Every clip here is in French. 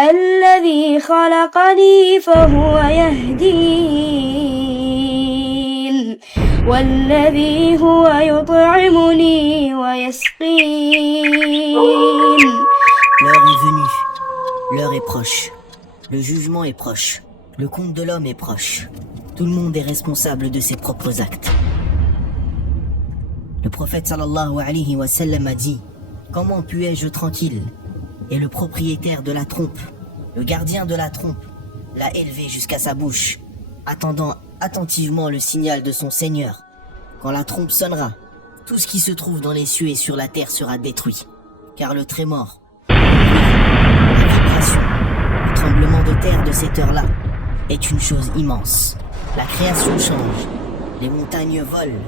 الذي خلقني فهو يهدين والذي هو يطعمني ويسقين. L'heure est venue, l'heure est proche, le jugement est proche, le compte de l'homme est proche. Tout le monde est responsable de ses propres actes. Le prophète sallallahu alayhi wa sallam a dit: comment puis-je tranquille? Et le propriétaire de la trompe, le gardien de la trompe, l'a élevé jusqu'à sa bouche, attendant attentivement le signal de son Seigneur. Quand la trompe sonnera, tout ce qui se trouve dans les cieux et sur la terre sera détruit, car le trémor, la vibration, le tremblement de terre de cette heure-là est une chose immense. La création change, les montagnes volent,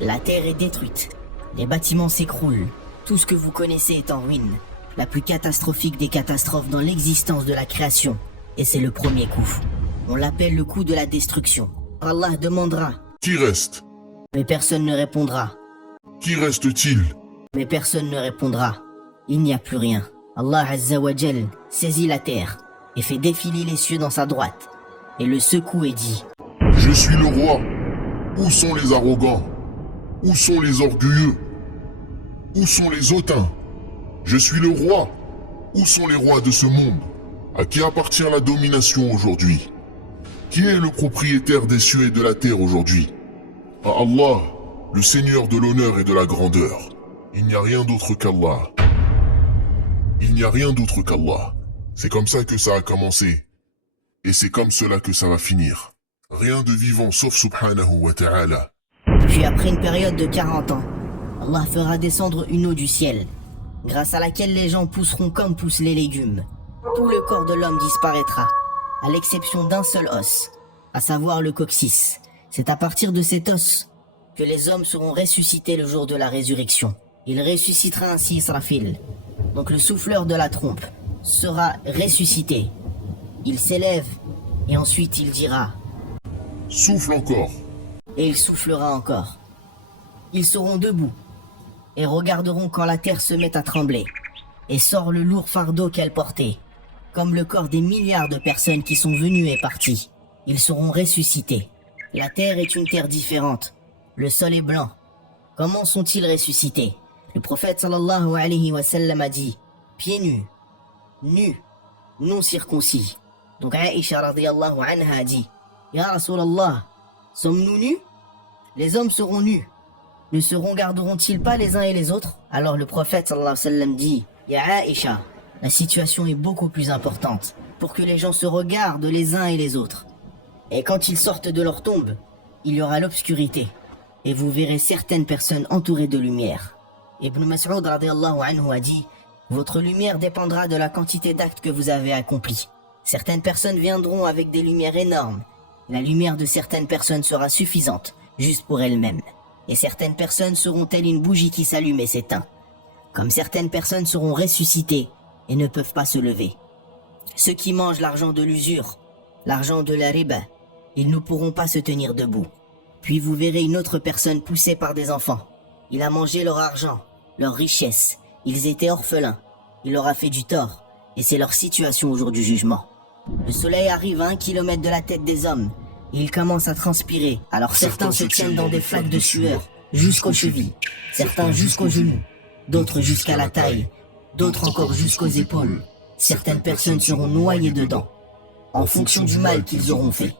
la terre est détruite, les bâtiments s'écroulent, tout ce que vous connaissez est en ruine. La plus catastrophique des catastrophes dans l'existence de la création, et c'est le premier coup. On l'appelle le coup de la destruction. Allah demandera: qui reste? Mais personne ne répondra. Qui reste-t-il? Mais personne ne répondra. Il n'y a plus rien. Allah Azza wa Jal saisit la terre et fait défiler les cieux dans sa droite, et le secoue et dit: Je suis le roi. Où sont les arrogants? Où sont les orgueilleux? Où sont les hautains? Je suis le roi. Où sont les rois de ce monde? À qui appartient la domination aujourd'hui? Qui est le propriétaire des cieux et de la terre aujourd'hui? À Allah, le Seigneur de l'honneur et de la grandeur. Il n'y a rien d'autre qu'Allah. Il n'y a rien d'autre qu'Allah. C'est comme ça que ça a commencé. Et c'est comme cela que ça va finir. Rien de vivant sauf subhanahu wa ta'ala. Puis après une période de 40 ans, Allah fera descendre une eau du ciel, grâce à laquelle les gens pousseront comme poussent les légumes. Tout le corps de l'homme disparaîtra, à l'exception d'un seul os, à savoir le coccyx. C'est à partir de cet os que les hommes seront ressuscités le jour de la résurrection. Il ressuscitera ainsi Israfil, donc le souffleur de la trompe, sera ressuscité. Il s'élève et ensuite il dira: Souffle encore. Et il soufflera encore. Ils seront debout et regarderont quand la terre se met à trembler et sort le lourd fardeau qu'elle portait, comme le corps des milliards de personnes qui sont venues et parties. Ils seront ressuscités. La terre est une terre différente. Le sol est blanc. Comment sont-ils ressuscités? Le prophète sallallahu alayhi wa sallam a dit: pieds nus, non circoncis. Donc Aïcha radiyallahu anha a dit: Ya Rasulallah, sommes-nous nus? Les hommes seront nus. Ne se regarderont-ils pas les uns et les autres? Alors le prophète sallallahu alayhi wa sallam dit: Ya Aïcha, la situation est beaucoup plus importante pour que les gens se regardent les uns et les autres. Et quand ils sortent de leur tombe, il y aura l'obscurité et vous verrez certaines personnes entourées de lumière. Ibn Mas'ud radiyallahu anhu a dit: votre lumière dépendra de la quantité d'actes que vous avez accomplis. Certaines personnes viendront avec des lumières énormes. La lumière de certaines personnes sera suffisante, juste pour elles-mêmes. Et certaines personnes seront telles une bougie qui s'allume et s'éteint. Comme certaines personnes seront ressuscitées et ne peuvent pas se lever. Ceux qui mangent l'argent de l'usure, l'argent de la riba, ils ne pourront pas se tenir debout. Puis vous verrez une autre personne poussée par des enfants. Il a mangé leur argent, leur richesse. Ils étaient orphelins. Il leur a fait du tort. Et c'est leur situation au jour du jugement. Le soleil arrive à 1 kilomètre de la tête des hommes. Et ils commencent à transpirer. Alors certains se tiennent dans des flaques de sueur, jusqu'aux chevilles. Certains jusqu'aux genoux. D'autres jusqu'à la taille. D'autres encore jusqu'aux épaules. Certaines personnes seront noyées dedans, en fonction du mal qu'ils auront fait.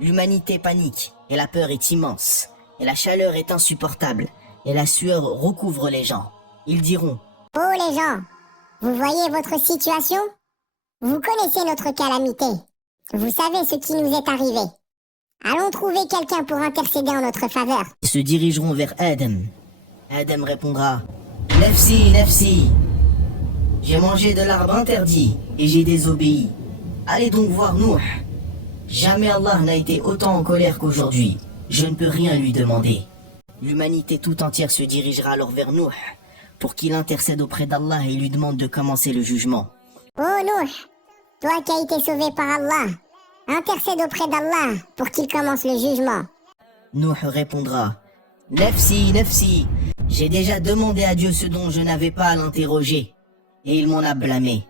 L'humanité panique, et la peur est immense. Et la chaleur est insupportable. Et la sueur recouvre les gens. Ils diront: oh les gens, vous voyez votre situation? Vous connaissez notre calamité. Vous savez ce qui nous est arrivé. Allons trouver quelqu'un pour intercéder en notre faveur. Ils se dirigeront vers Adam. Adam répondra: Nafsi, Nafsi. J'ai mangé de l'arbre interdit et j'ai désobéi. Allez donc voir Nuh. Jamais Allah n'a été autant en colère qu'aujourd'hui. Je ne peux rien lui demander. L'humanité tout entière se dirigera alors vers Nuh pour qu'il intercède auprès d'Allah et lui demande de commencer le jugement. Oh Nuh, toi qui as été sauvé par Allah, intercède auprès d'Allah pour qu'il commence le jugement. Nuh répondra: Nafsi, Nafsi. J'ai déjà demandé à Dieu ce dont je n'avais pas à l'interroger, et il m'en a blâmé.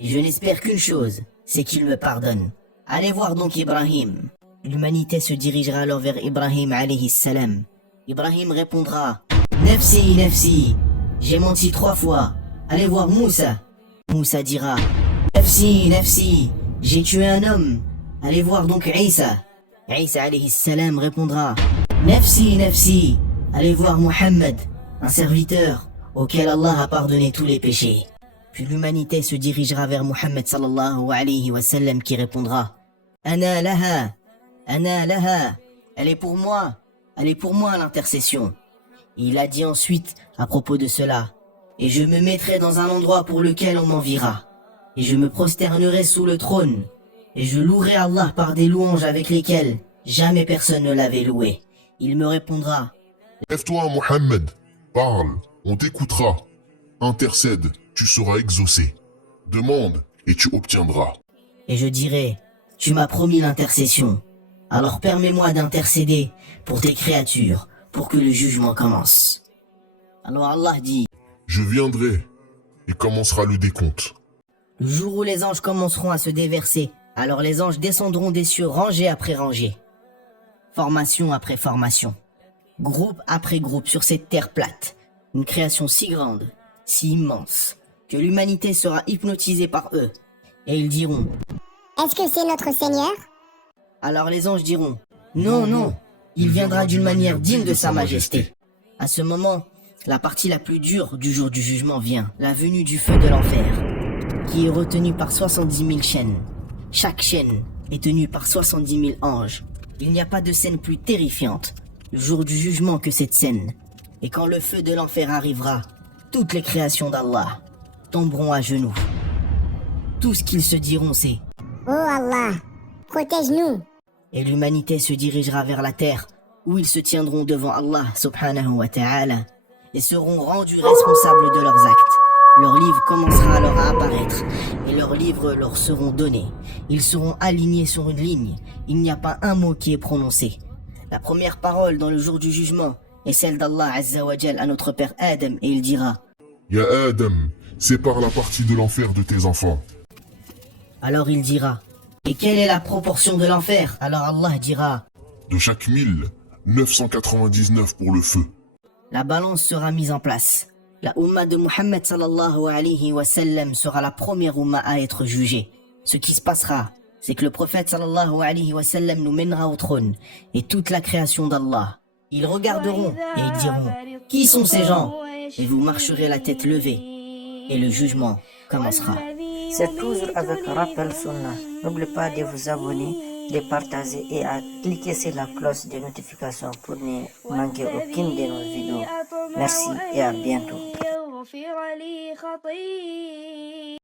Et je n'espère qu'une chose, c'est qu'il me pardonne. Allez voir donc Ibrahim. L'humanité se dirigera alors vers Ibrahim alayhi salam. Ibrahim répondra, Nafsi, Nafsi, j'ai menti 3 fois. Allez voir Moussa. Moussa dira, Nafsi, Nafsi, j'ai tué un homme. Allez voir donc Isa. Isa alayhi salam répondra, Nafsi, Nafsi, allez voir Muhammad, un serviteur auquel Allah a pardonné tous les péchés. Puis l'humanité se dirigera vers Muhammad sallallahu alayhi wa sallam qui répondra, Ana laha, Ana laha, elle est pour moi l'intercession. Il a dit ensuite à propos de cela, et je me mettrai dans un endroit pour lequel on m'enviera, et je me prosternerai sous le trône, et je louerai Allah par des louanges avec lesquelles jamais personne ne l'avait loué. Il me répondra, Lève-toi, Mohammed, parle, on t'écoutera. Intercède, tu seras exaucé. Demande, et tu obtiendras. et je dirai, tu m'as promis l'intercession, alors permets-moi d'intercéder pour tes créatures, pour que le jugement commence. Alors Allah dit, Je viendrai, et commencera le décompte. le jour où les anges commenceront à se déverser, alors les anges descendront des cieux rangée après rangée, formation après formation, groupe après groupe sur cette terre plate, une création si grande, si immense, que l'humanité sera hypnotisée par eux, et ils diront, Est-ce que c'est notre Seigneur? alors les anges diront, non, non, il viendra d'une manière digne de sa majesté. À ce moment, la partie la plus dure du jour du jugement vient, la venue du feu de l'enfer, qui est retenu par 70 000 chaînes. Chaque chaîne est tenue par 70 000 anges. Il n'y a pas de scène plus terrifiante, le jour du jugement, que cette scène. Et quand le feu de l'enfer arrivera, toutes les créations d'Allah tomberont à genoux. Tout ce qu'ils se diront, c'est Oh Allah, protège-nous. et l'humanité se dirigera vers la terre, où ils se tiendront devant Allah subhanahu wa ta'ala, et seront rendus responsables de leurs actes. Leur livre commencera alors à apparaître, et leurs livres leur seront donnés. Ils seront alignés sur une ligne, il n'y a pas un mot qui est prononcé. La première parole dans le jour du jugement est celle d'Allah Azza wa Jal à notre père Adam, et il dira, Ya Adam, sépare la partie de l'enfer de tes enfants. alors il dira, et quelle est la proportion de l'enfer? Alors Allah dira, De chaque 1000, 999 pour le feu. la balance sera mise en place. La Ummah de Muhammad sallallahu alayhi wa sallam sera la première Ummah à être jugée. Ce qui se passera, c'est que le prophète sallallahu alayhi wa sallam nous mènera au trône et toute la création d'Allah. Ils regarderont et ils diront, qui sont ces gens? Et vous marcherez la tête levée et le jugement commencera. C'est toujours avec Rappel Sunnah. N'oubliez pas de vous abonner, de partager et à cliquer sur la cloche de notification pour ne manquer aucune de nos vidéos. Merci et à bientôt. يغفر لي خطيئتي